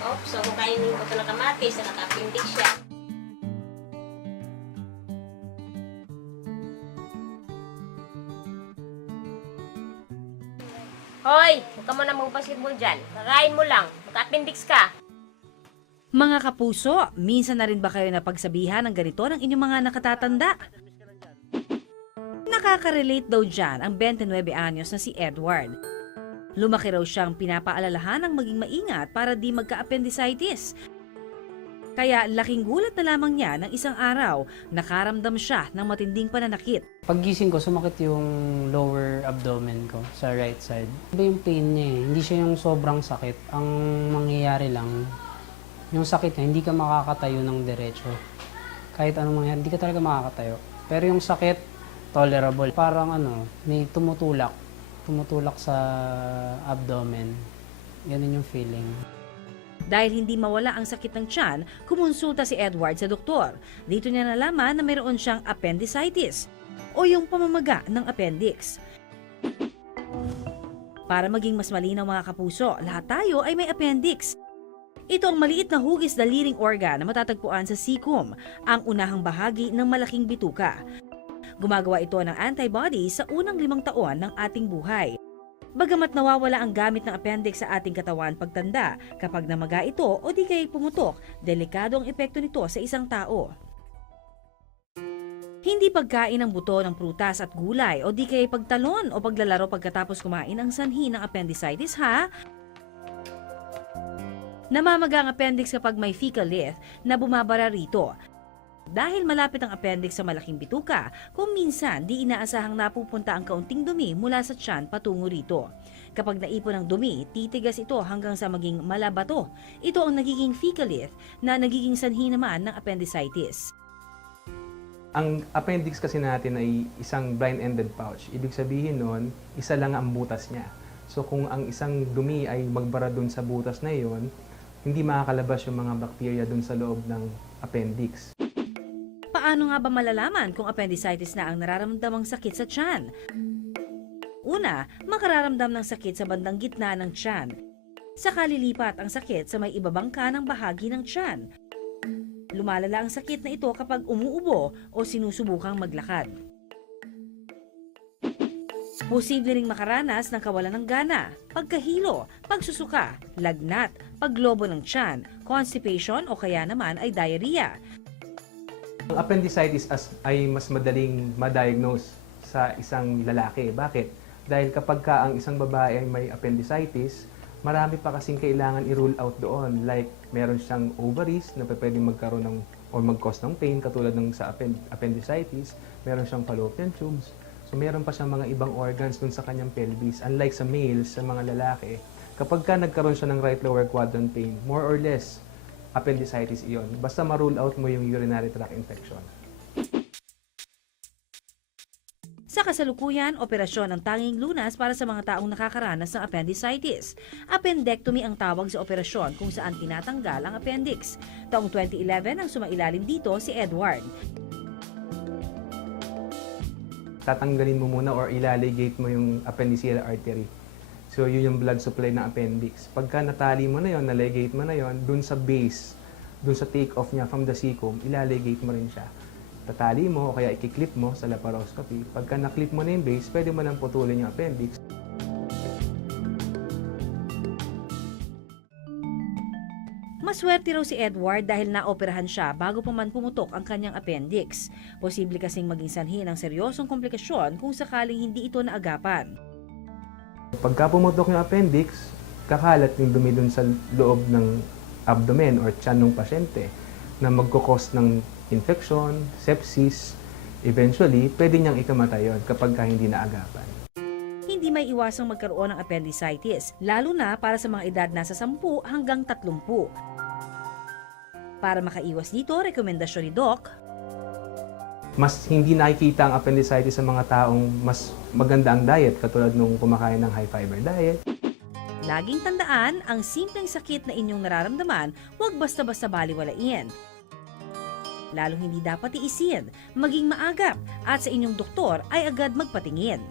So kung kainin mo ito ng kamatis, nakaka-appendix siya. Hoy, huwag ka muna mag-basketball dyan. Kakain mo lang. Magka-appendix ka. Mga kapuso, minsan na rin ba kayo napagsabihan ng ganito ng inyong mga nakatatanda? Nakaka-relate daw dyan ang 29 anyos na si Edward. Lumaki raw siyang pinapaalalahan ng maging maingat para di magka-appendicitis. Kaya laking gulat na lamang niya ng isang araw, nakaramdam siya ng matinding pananakit. Paggising ko, sumakit yung lower abdomen ko sa right side. Iba yung pain niya eh. Hindi siya yung sobrang sakit. Ang mangyayari lang, yung sakit niya, hindi ka makakatayo ng diretso. Kahit anong mangyayari, hindi ka talaga makakatayo. Pero yung sakit, tolerable. Parang may tumutulak sa abdomen. Ganun yung feeling. Dahil hindi mawala ang sakit ng tiyan, kumonsulta si Edward sa doktor. Dito niya nalaman na mayroon siyang appendicitis o yung pamamaga ng appendix. Para maging mas malinaw mga kapuso, lahat tayo ay may appendix. Ito ang maliit na hugis daliring organ na matatagpuan sa cecum, ang unahang bahagi ng malaking bituka. Gumagawa ito ng antibodies sa unang 5 taon ng ating buhay. Bagamat nawawala ang gamit ng appendix sa ating katawan pagtanda, kapag namaga ito o di kaya pumutok, delikado ang epekto nito sa isang tao. Hindi pagkain ng buto ng prutas at gulay o di kaya pagtalon o paglalaro pagkatapos kumain ang sanhi ng appendicitis ha? Namamaga ang appendix kapag may fecal leaf na bumabara rito. Dahil malapit ang appendix sa malaking bituka, kung minsan di inaasahang napupunta ang kaunting dumi mula sa tiyan patungo rito. Kapag naipon ang dumi, titigas ito hanggang sa maging malabato. Ito ang nagiging fecal leaf na nagiging sanhi naman ng appendicitis. Ang appendix kasi natin ay isang blind-ended pouch. Ibig sabihin nun, isa lang ang butas niya. So kung ang isang dumi ay magbara dun sa butas na yon, hindi makakalabas yung mga bakterya dun sa loob ng appendix. Paano nga ba malalaman kung appendicitis na ang nararamdamang sakit sa tiyan? Una, makararamdam ng sakit sa bandang gitna ng tiyan. Saka lilipat ang sakit sa may ibabang kanang bahagi ng tiyan. Lumalala ang sakit na ito kapag umuubo o sinusubukang maglakad. Posible ring makaranas ng kawalan ng gana, pagkahilo, pagsusuka, lagnat, paglobo ng tiyan, constipation o kaya naman ay diarrhea. Ang appendicitis ay mas madaling ma-diagnose sa isang lalaki. Bakit? Dahil kapag ang isang babae ay may appendicitis, marami pa kasing kailangan i-rule out doon. Like, meron siyang ovaries na pwedeng magkaroon ng o mag-cause ng pain katulad ng sa appendicitis. Meron siyang fallopian tubes. So, meron pa siyang mga ibang organs dun sa kanyang pelvis. Unlike sa males, sa mga lalaki, kapag nagkaroon siya ng right lower quadrant pain, more or less, appendicitis iyon. Basta ma-rule out mo yung urinary tract infection. Sa kasalukuyan, operasyon ang tanging lunas para sa mga taong nakakaranas ng appendicitis. Appendectomy ang tawag sa operasyon kung saan tinatanggal ang appendix. Taong 2011 ang sumailalim dito si Edward. Tatanggalin mo muna or ilaligate mo yung appendiceal artery. So, yun yung blood supply ng appendix. Pagka natali mo na yun, naligate mo na yun, dun sa base, dun sa take-off niya from the cecum, ilaligate mo rin siya. Tatali mo o kaya ikiklip mo sa laparoscopy. Pagka naklip mo na yung base, pwede mo nang putulin yung appendix. Maswerte raw si Edward dahil naoperahan siya bago pa man pumutok ang kanyang appendix. Posible kasing maging sanhi ng seryosong komplikasyon kung sakaling hindi ito naagapan. Pagka pumutok yung appendix, kakalat yung dumi dun sa loob ng abdomen or tiyan ng pasyente na magkukos ng infection, sepsis. Eventually, pwede niyang ikamatay yun kapag hindi naagapan. Hindi may iwasang magkaroon ng appendicitis, lalo na para sa mga edad nasa 10 hanggang 30. Para makaiwas dito, rekomendasyon ni Doc, Mas hindi nakikita ang appendicitis sa mga taong mas maganda ang diet, katulad nung kumakain ng high-fiber diet. laging tandaan ang simpleng sakit na inyong nararamdaman, huwag basta-basta baliwalain. Lalong hindi dapat iisin, maging maagap at sa inyong doktor ay agad magpatingin.